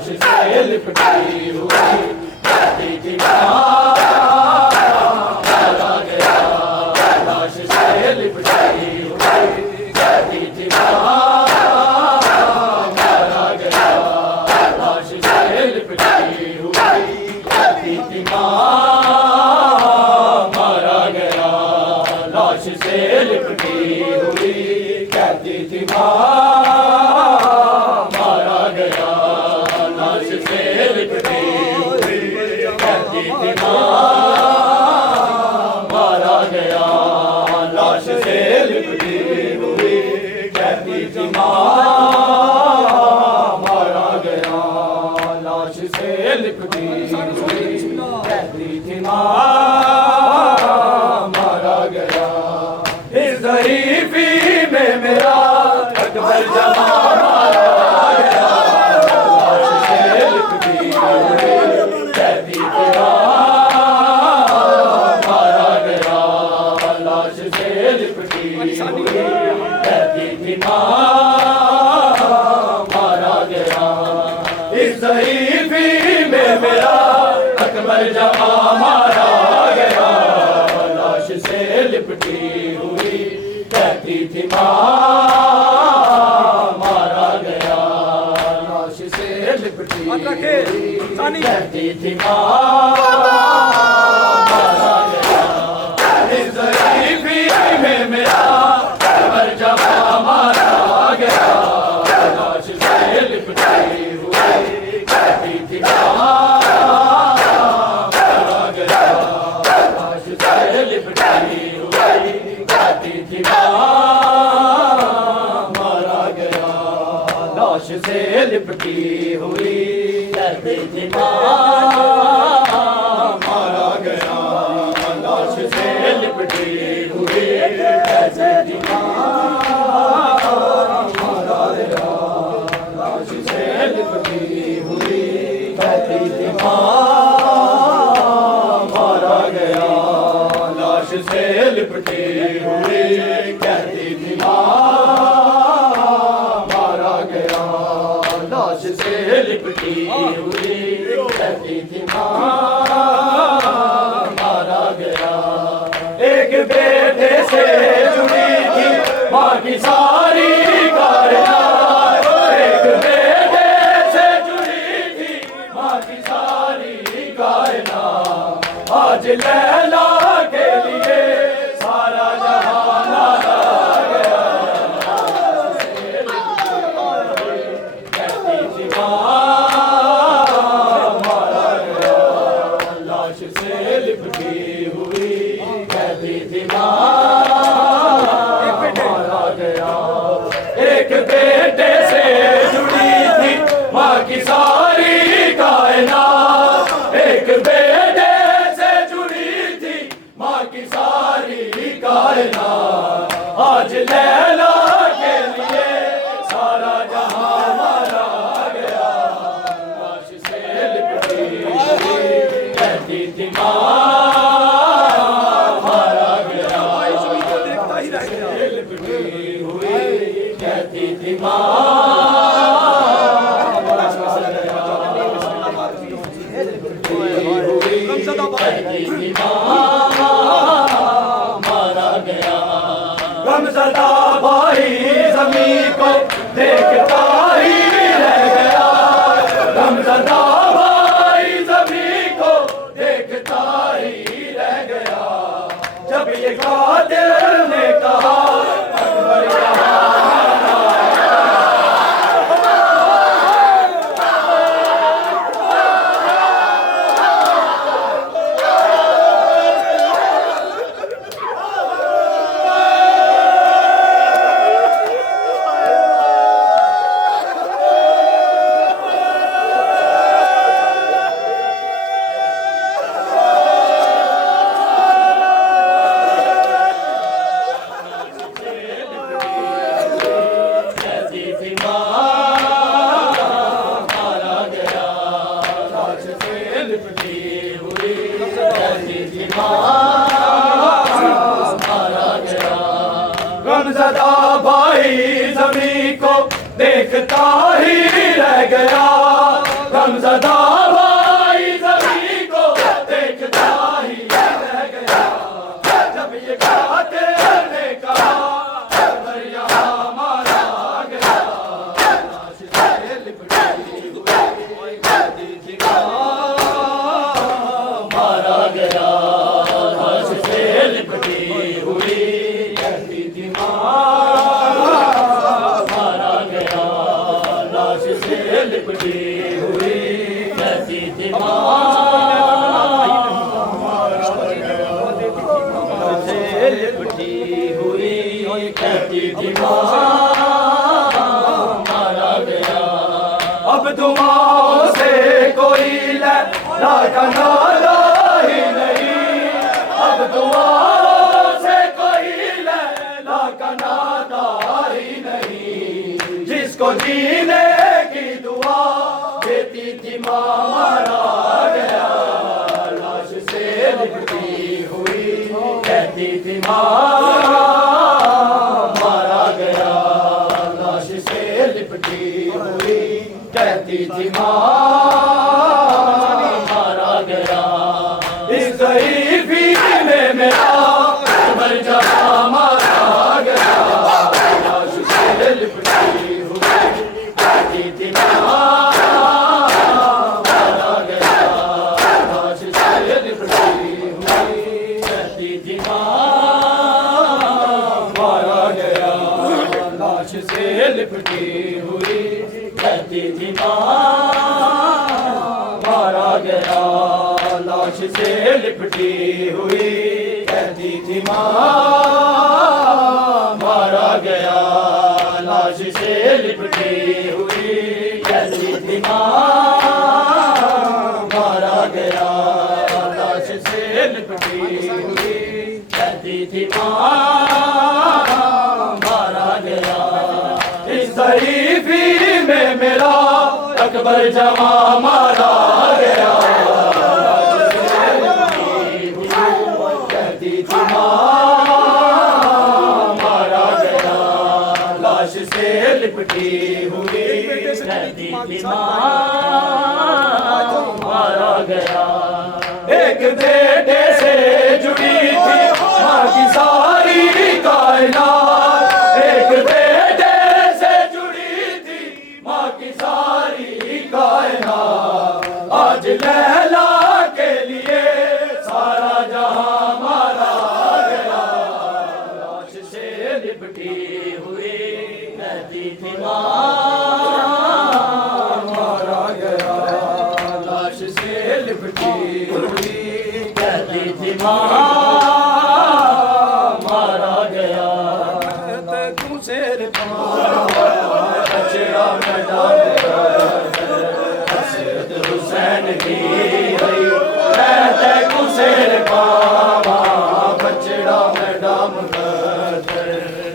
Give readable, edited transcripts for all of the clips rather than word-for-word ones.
लाश से लिपटी हुई कहती थी माँ मारा गया, लाश से लिपटी हुई कहती थी माँ मारा गया, लाश से लिपटी हुई कहती थी माँ मारा गया, लाश से लिपटी हुई कहती थी माँ मारा गया, लाश से लिपटी हुई कहती थी माँ मारा गया, लाश से लिपटी हुई कहती थी माँ मारा गया, लाश से लिपटी हुई कहती थी माँ मारा गया। इस ज़रीफ़ी में मेरा अकबर जवां मारा गया, लाश से लिपटी हुई कहती थी माँ मारा गया, लाश से लिपटी हुई कहती थी माँ मारा गया। इस ज़रीफ़ी में मेरा अकबर जवां मारा गया, लाश से लिपटी हुई कहती थी माँ मारा गया, लाश से लिपटी हुई कहती थी माँ मारा गया। इस ज़रीफ़ी में मेरा अकबर जवां मारा गया, लाश से लिपटी हुई कहती थी माँ मारा गया, लाश से लिपटी हुई कहती थी माँ मारा गया, लाश से लिपटी हुई कहती थी माँ मारा गया, लाश से लिपटी हुई कहती थी माँ मारा गया, लाश से लिपटी हुई कहती थी माँ मारा गया, लाश से लिपटी हुई कहती थी माँ मारा गया, लाश से लिपटी हुई कहती थी माँ मारा गया। एक बेटे से जुड़ी थी माँ की सारी कायनात, एक बेटे से जुड़ी थी माँ की सारी कायनात, आज लैला के लिए सारा जहां मारा गया, कहती थी माँ मारा गया, लाश से लिपटी हुई कहती थी माँ मारा गया। एक बेटे से जुड़ी थी माँ की सारी कायनात, एक बेटे से जुड़ी थी माँ की सारी कायनात, आज लैला के लिए सारा जहां मारा गया, लाश से लिपटी हुई कहती थी माँ मारा गया, लाश से लिपटी हुई कहती थी माँ मारा गया। गमज़दा भाई ज़मीं को देखता ही रह गया, गमज़दा भाई ज़मीं को देखता ही रह गया, जब ये कातिल ने कहा अकबर यहाँ गमज़दा भाई ज़मीं को देखता ही रह गया, गमज़दा भाई ज़मीं को देखता ही रह गया। जब ये कातिल ने कहा अकबर यहाँ मारा गया, लाश से लिपटी हुई कहती थी मारा गया, लाश से लिपटी हुई कहती थी मारा गया, लाश से लिपटी हुई कहती थी लिपटी हुई कहती थी मारा गया। अब दुआओं से कोई लैला का नारा ही नहीं, अब दुआओं से कोई लैला का नारा ही नहीं। जिसको जीने की दुआ देती थी माँ मारा गया, लाश से लिपटी हुई कहती थी मारा गया, लाश से लिपटी हुई कहती थी मारा गया। इस ज़ईफ़ी में मेरा अकबर जहाँ मारा गया, लाश से लिपटी हुई कहती थी मारा गया, लाश से लिपटी हुई कहती थी मारा गया, लाश से लिपटी हुई कहती थी मारा गया, लाश से लिपटी हुई कहती थी मारा गया, लाश से लिपटी हुई कहती थी मारा गया, लाश से लिपटी हुई कहती थी मारा गया। इस ज़ईफ़ी में मेरा अकबर जमा मारा गया, कहती थी मारा गया, लाश से लिपटी हुई कहती थी मारा गया। एक बेटे से जुड़ी थी माँ की सारी कायनात, एक बेटे से जुड़ी थी माँ की सारी कायनात। आज लैला के लिए सारा जहां मारा गया, लाश से लिपटी हुई कहती थी मारा गया, लाश से लिपटी हुई कहती थी मारा गया। तू शेर बचड़ा मैदान हसरत हुसैन की है, तू शेर पावा बचड़ा मैदान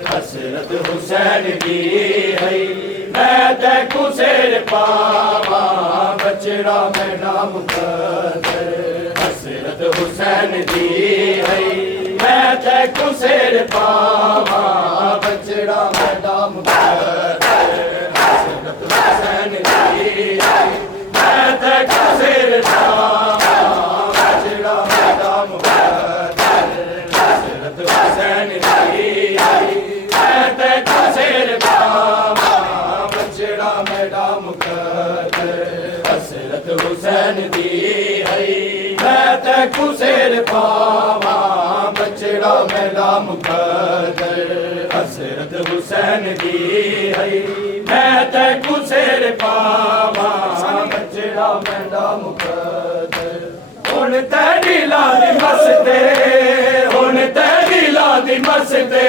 हसरत हुसैन की है, मैं तू शेर पावा बचड़ा मैदान हसरत हुसैन की है, मैं तू शेर पावा बचड़ा मैदान हसरत हुसैन की है, मैं तू शेर पावा बचड़ा मैदान हसरत हुसैन की है, मैं तू शेर पावा बचड़ा मैदान हसरत हुसैन की है, मैं तू शेर पावा बचड़ा मैदान हसरत हुसैन की है, मैं तू शेर पावा बचड़ा मैदान हुन तेरी लादी मसते, हुन तेरी लादी मसते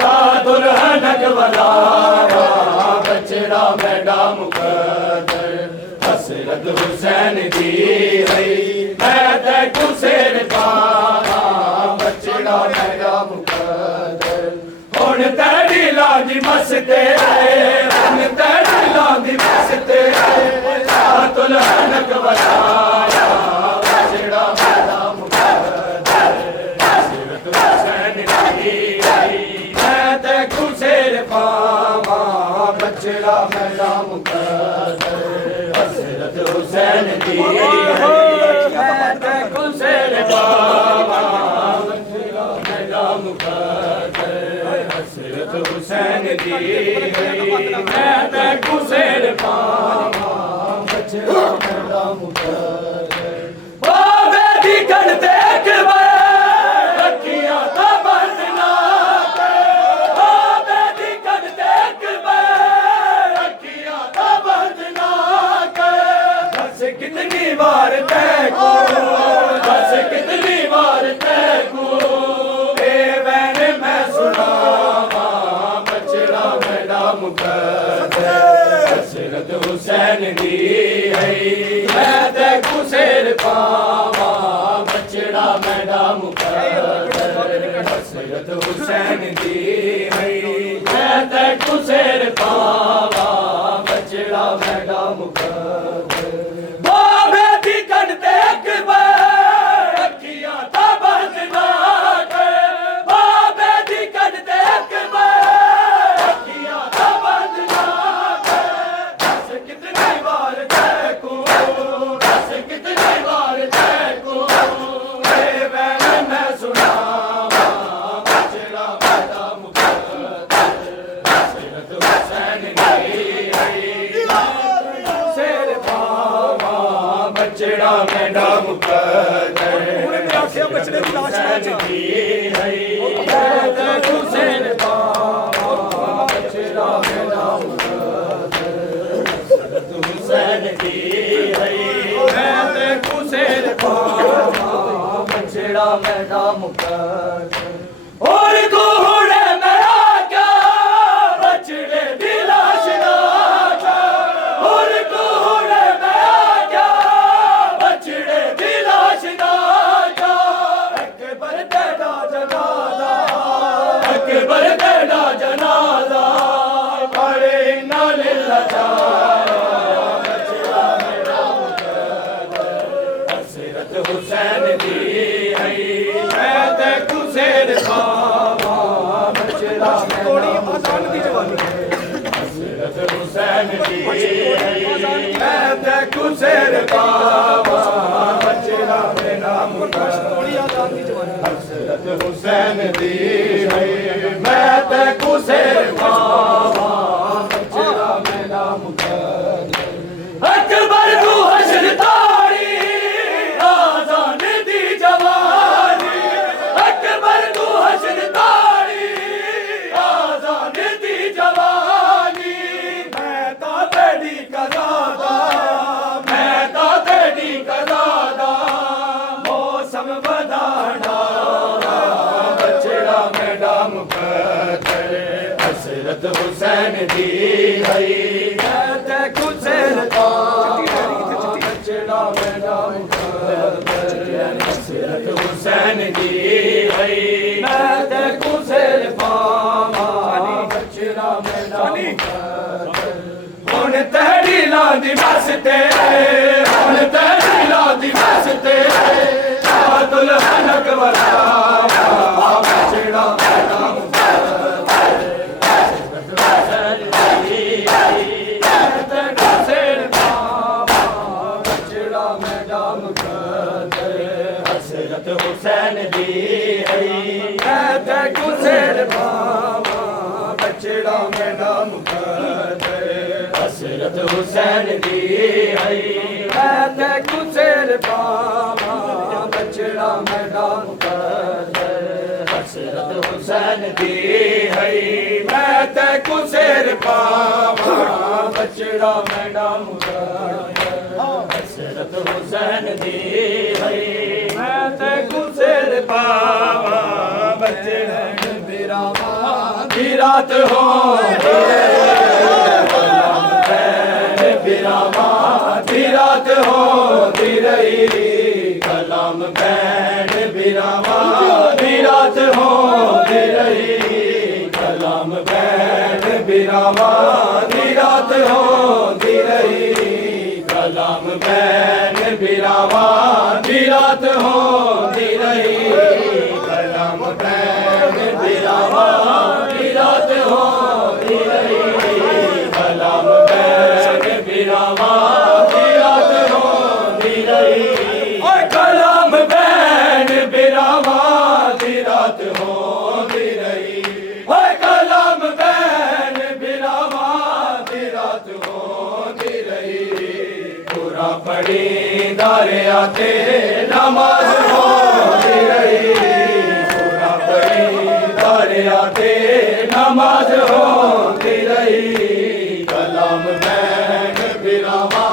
ता दुल्हनक वाला बचड़ा मैदान हसरत हुसैन की है, मैं तू शेर पावा बचड़ा मैदान हुन तेरी लादी मसते, हुन तेरी लादी मसते ता दुल्हनक वाला बचड़ा मैदान हसरत हुसैन की है, मैं तू शेर पावा बचड़ा मैदान हसरत हुसैन दी मैं तैकू सिर पावा मेरा मुकद्दर हसरत हुसैन दी मैं तैकू सिर पावा बचड़ा मेरा मुकद्दर बाबे दी कण देख कितनी बार तैकू बस कितनी बार तैकू ए बैन मैं सुनावा बचड़ा मेरा मुकद्दर हसरत हुसैन दी है मैं तैकू सिर पावा बचड़ा मेरा मुकद्दर हसरत हुसैन दी है मैं तैकू सिर पावा बचड़ा मेरा मुकद्दर बचड़ा मेरा मुकद्दर बचड़े की लाश दी है तैकू सिर पावा बचड़ा मेरा मुकद्दर हसरत हुसैन दी है मैं तैकू सिर पावा बचड़ा मेरा मुकद्दर और घोड़े मेरा क्या बचड़े दी लाश ना और घोड़े मेरा क्या बचड़े दी लाश ना अकबर तेरा जनाजा अकबर तेरा जनाजा पढ़े ना लिल्ला बचड़ा मेरा मुकद्दर हसरत हुसैन दी है मैं तैकू सिर पावा बचड़ा मेरा हसरत हुसैन दी है मैं तैकू सिर पावा बचड़ा मेरा मुकद्दर हसरत हुसैन दी है मैं तैकू सिर पावा बचड़ा मेरा मुकद्दर अकबर तू हश्र तारी आजान दी जवानी अकबर तू हश्र तारी आजान दी जवानी मैं तो तेरी कज़ादा मैं तो तेरी कज़ादा मौसम बदाना बचड़ा मेरा मुकद्दर हसरत हुसैन दी है मैं तैकू सिर पावा बचड़ा मेरा मुकद्दर हसरत हुसैन दी है मैं तैकू सिर पावा बचड़ा मेरा मुकद्दर हुण तेरी लांदी बस तेरे हुण तेरी लांदी बस तेरे दुल्हन अकबर बचड़ा मेरा मुकद्दर हसरत हुसैन दी है मैं तैकू सिर पावा बचड़ा मेरा मुकद्दर हसरत हुसैन दी है मैं तैकू सिर पावा बचड़ा मेरा मुकद्दर हसरत हुसैन दी है मैं तैकू सिर पावा बचड़ा मेरा मुकद्दर हसरत हुसैन दी है मैं तैकू सिर पावा बचड़ा मेरा मुकद्दर हसरत हुसैन दी है मैं तैकू सिर पावा बचड़ा मेरा दी रात हो दी रात हो दी रही कलाम बैन बिरामा दी रात हो दी रही कलाम बैन बिरामा दी रात हो दी रही कलाम बैन बिरामा दी रात हो दी रही कलाम बैन बिरामा दी रात हो दी रही कलाम बैन बिरामा दी रात हो सूरा पढ़ी दारिया ते नमाज होती रही, सूरा पढ़ी दारिया ते नमाज होती रही, कलाम बैन बिरामा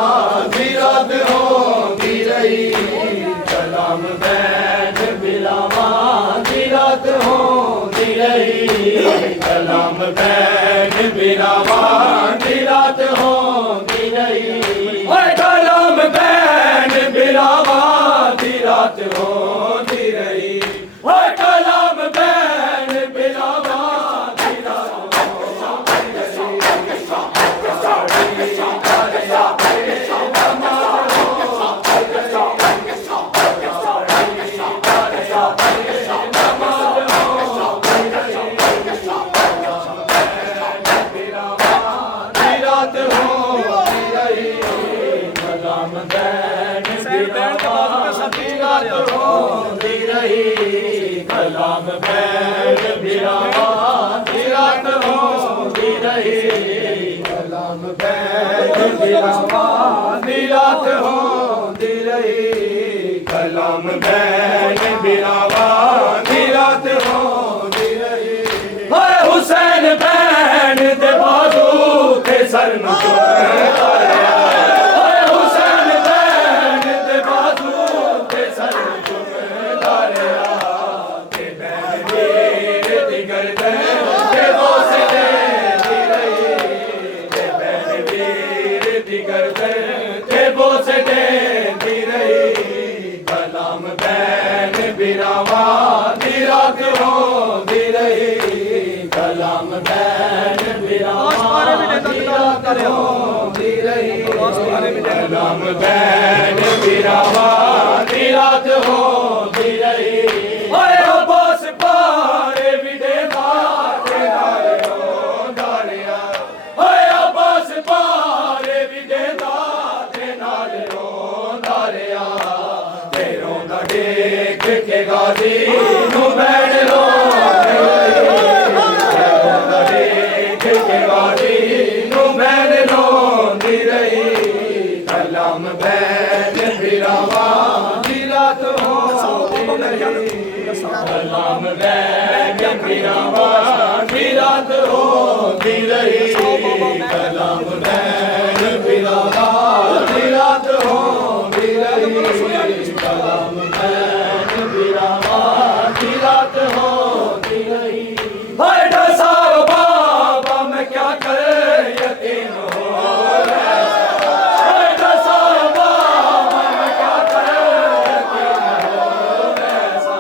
जिरात होती रही, कलाम बैन बिरामा जिरात होती रही, कलाम बैन बिरामा जिरात होती रही, कलाम बैन बिरामा जिरात होती रही, कलाम बैन बिरामा जिरात होती रही, कलाम बैन बिरामा जिरात होती रही, कलाम बैन बिरामा जिरात होती रही, कलाम बैन बिरामा जिरात होती रही, हुसैन बैन दे बाजू ते सर में कलाम बैन बिरामा जिरात होती रही, कलाम बैन बिरामा जिरात होती रही, कलाम बैन बिरामा जिरात होती रही, अब्बास पारे विदे दाते नारियो दारिया, अब्बास पारे विदे दाते नारियो दारिया, देख के गाजी नू बैठ लो, देख के गाजी नू बैठ लो दी रही, कलाम बैन बिरामा जिरात होती रही, कलाम बैन बिरामा जिरात होती रही, कलाम बैन बिरामा जिरात होती रही, कलाम बैन बिरामा जिरात होती रही, ढसा बाबा मैं क्या कर यकीन हो, ढसा बाबा मैं क्या कर यकीन हो वैसा,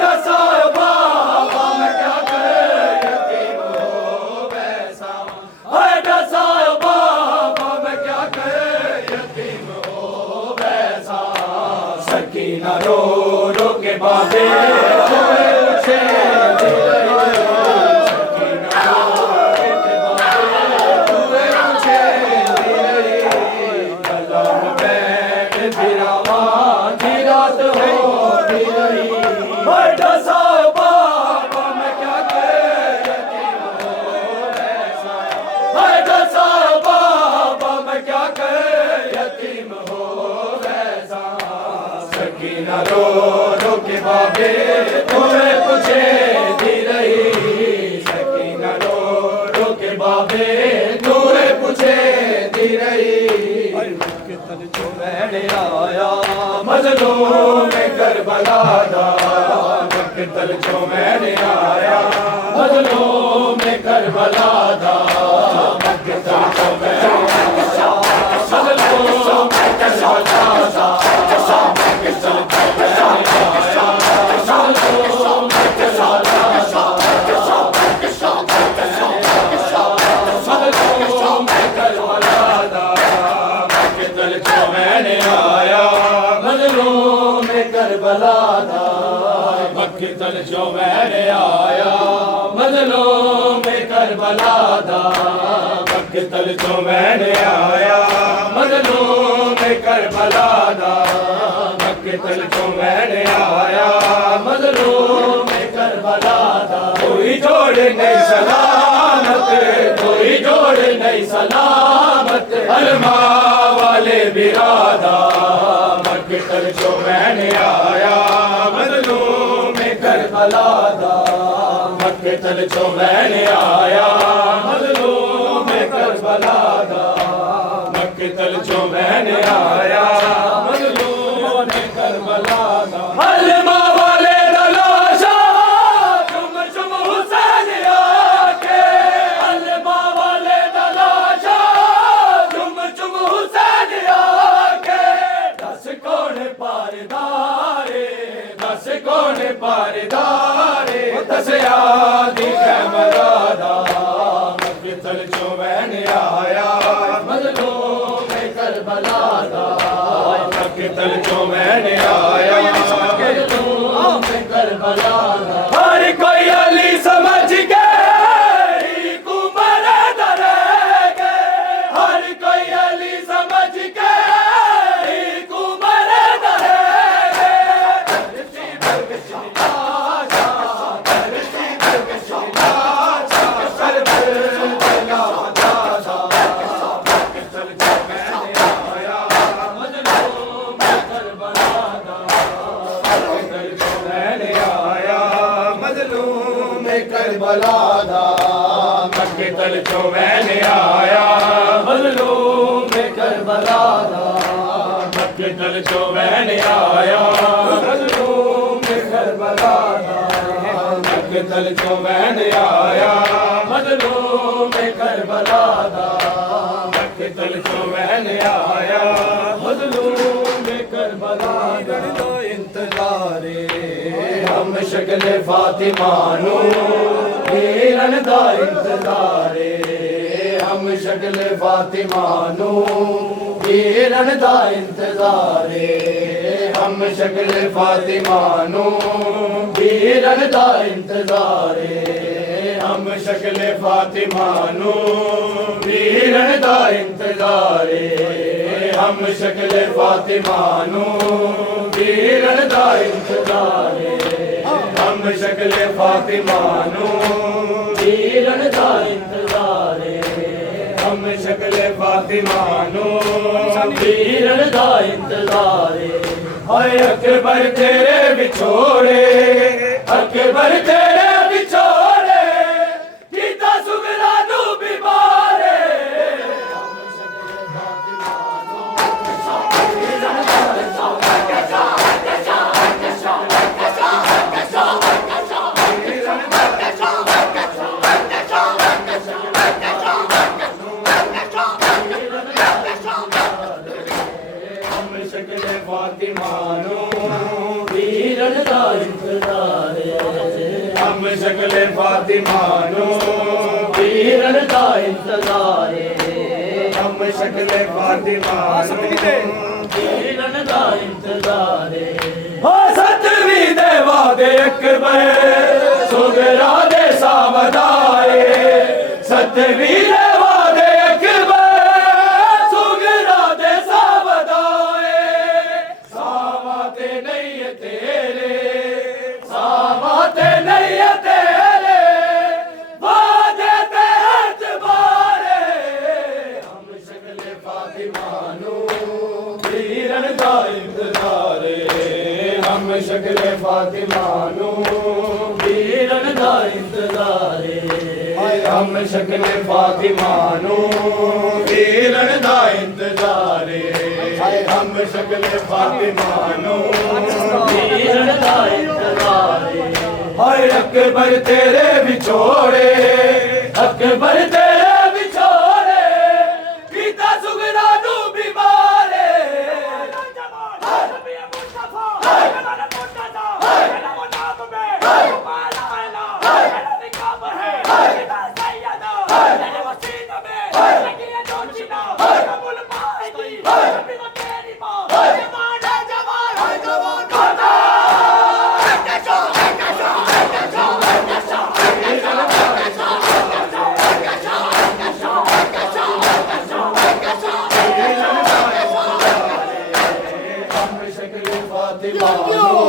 ढसा बाबा मैं क्या कर यकीन हो वैसा, ढसा बाबा मैं क्या कर यकीन हो वैसा, सकीना रो रो के बाबे तुम्हें पूछे सकीना रो के बाबे तुम्हें पूछे कलाम बैन बिरामा जिरात होती रही, ढसा बाबा मैं क्या कर यकीन हो वैसा, ढसा बाबा मैं क्या कर यकीन हो वैसा, सकीना रो रो के बाबे तुम्हें पूछे दी रही, सकीना रो रो के बाबे तुम्हें पूछे दी रही, मैंने आया मजलूम करबला दा, मक्तल जो मैंने आया मजलूम करबला दा, मक्तल जो मैंने आया मजलूम करबला दा, मक्तल जो मैंने आया मजलूम करबला दा, मजलूम करबला दा, मक्तल जो मैंने आया मजलूम करबला दा, मक्तल जो मैंने आया मजलूम करबला दा, मक्तल जो मैंने आया मजलूम करबला दा, मक्तल जो मैंने आया मजलूम करबला दा, कोई जोड़ नहीं सलामत, कोई जोड़ नहीं सलामत, अलमा वाले बिरादा मक्तल चो मैंने आया मजलूम करबला दा मक्तल चो मैंने आया मजलूम करबला दा मक्तल चो मैंने आया मजलूम करबला दा हलमा वाले दलाशा चुम चुम हुसैन आके हलमा वाले दलाशा चुम चुम हुसैन आके दस कौन पारदारे दस कौन पारदारे दस यादी कैमरादा मक्तल चो मैंने आया मजलूम करबला दा मक्तल चो मैंने आया मजलूम करबला दा हर कोई अली समझ के कुमर दरेगे हर कोई अली समझ के कुमर दरेगे धरती पर बिछला जा धरती पर बिछला जा करबला दादा मक्तल चो मैंने आया मजलूम करबला दा मक्तल चो मैंने आया मजलूम करबला दा मक्तल चो मैंने आया मजलूम करबला दा मक्तल चो मैंने आया मजलूम करबला दा मक्तल चो मैंने आया मजलूम करबला दा मक्तल चो मैंने आया मजलूम करबला दा इंतजारे हम शक्ल फातिमा नु वीरन दा इंतजारे हम शक्ल फातिमा नु वीरन दा इंतजारे हम शक्ल फातिमा नु वीरन दा इंतजारे हम शक्ल फातिमा नु वीरन दा इंतजारे हम शक्ल फातिमा नु वीरन दा इंतजारे हम शक्ल फातिमा नु वीरन दा इंतजारे हम शक्ल फातिमा नु वीरन दा इंतजारे हाय अकबर तेरे बिछोड़े अकबर तेरे बिछोड़े कीता सुगरा नू बीमारे हम शक्ल फातिमा नु वीरन दा इंतजारे हम शक्ल फातिमा नु वीरन दा इंतजारे हम शक्ल फातिमा नु वीरन दा इंतजारे हो सतवीं दे वादे अकबर सुगरा दे सावदाए सतवीं दे वादे अकबर सुगरा दे सावदाए सावाते नहीं तेरे सावाते नहीं तेरे वादे ते एतबारे हम शक्ल फातिमा नु वीरन दा इंतजारे हम शक्ल फातिमा नु वीरन दा इंतजारे हम शक्ल फातिमा नु वीरन दा इंतजारे हम शक्ल फातिमा नु वीरन दा इंतजारे हाय अकबर तेरे बिछोड़े अकबर तेरे बिछोड़े कीता सुगरा नू बीमारे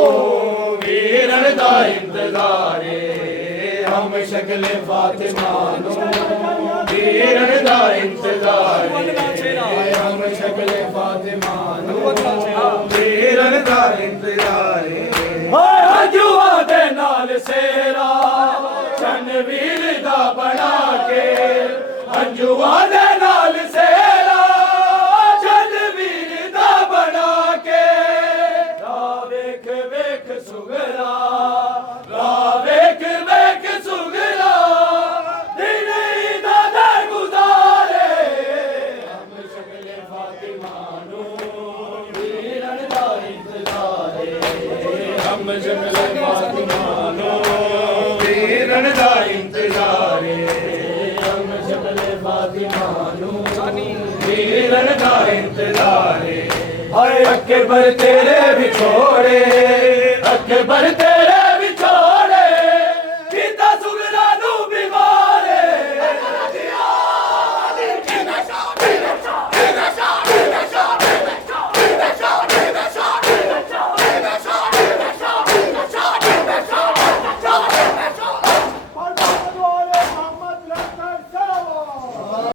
वीरन दा इंतजारे हम शक्ल फातिमा नु वीरन दा इंतजारे हम शक्ले फातिमा नू वीरन दा इंतजार हाय हजूआ दे नाल सेरा चन वीर दा बना के हजूआ दे नाल सेरा चन वीर दा बना के ला वेख वेख सुगरा ला वेख वेख सुगरा दिन दा दर गुजारे हम शक्ले फातिमा नू वीरन दा इंतजारे हम शक्ले फातिमा नू वीरन दा इंतजार हम शक्ले फातिमा नू वीरन दा इंतजार हाय अकबर तेरे बिछोड़े अकबर तेरे